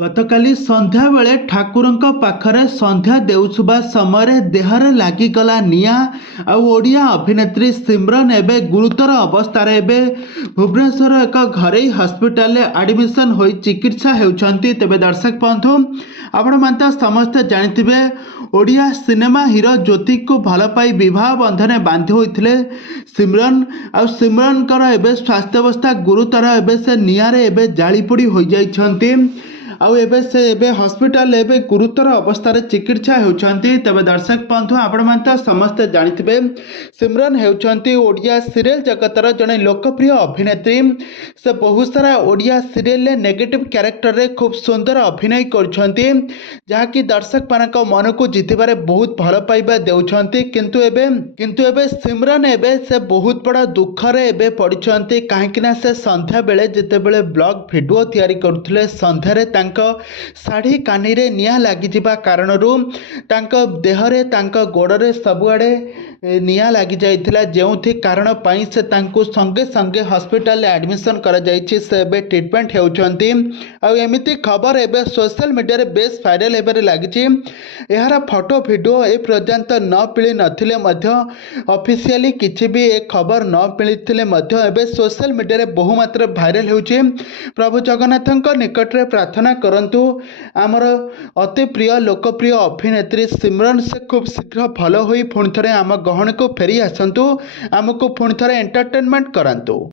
गतकाली संध्या बेले ठाकुरंक पाखरे संध्या देउसुबा समय देहरे लागिगला निया ओडिया अभिनेत्री सिमरन एबे गुरुतर अवस्था एबे भुवनेश्वर एक घरे हस्पिटाल एडमिशन होई चिकित्सा हेउछंती। तेबे दर्शक बंधु आपण मानता समस्ते जानिथिबे ओडिया सिनेमा हीरो ज्योति को भल पाई विवाह बंधन बांधि होइथिले सिमरन सिमरन एबे स्वास्थ्य अवस्था गुरुतर एबे से नियारे एबे जाली पोड़ी होई जाइछंती। आउ एबे से एबे हॉस्पिटल एबे गुरुतर अवस्था चिकित्सा होउछंती। तबे दर्शक बंधु आपण मानता समस्त जानिथिबे सिमरन हेउछंती ओडिया सीरियल जगतर जने लोकप्रिय अभिनेत्री। से बहुत सारा ओडिया सीरियल ले नेगेटिव कैरेक्टर रे खूब सुंदर अभिनय करछंती, जहाँकि दर्शक मानक मन को जितिबारे बहुत भल पाइबा देउछंती। किंतु एबे सिमरन एबे से बहुत बड़ा दुख रे एबे पड़िछंती, काहेकि ना से संध्या बेले जेतेबेले ब्लॉग वीडियो तैयारी करथुले संध्या रे शाढ़ी कानी रे निया लगी कारणरू देहरे गोड़े सबुआड़े निया लगी जाइथिला, जेउथि कारण पाई से तांको संगे संगे हॉस्पिटल एडमिशन करा जाइछि। से एबे ट्रीटमेंट हेउछंती। आ एमिति खबर एबे सोशल मीडिया रे base viral Hebare लागिछि। एहारा photo video ए पर्यंत न पिली नथिले मध्य ऑफिशियली किछि भी ए खबर न पिलिथिले मध्य एबे सोशल मीडिया रे बहु मात्रा वायरल हेउछि। प्रभु जगन्नाथଙ୍କ निकटरे प्रार्थना करंतु आमर अति प्रिय लोकप्रिय अभिनेत्री सिमरन से खूब शीघ्र भल होई पुणी थरे आम गहन को फेरी आसंतु, आमको पुणी थरे एंटरटेनमेंट करंतु।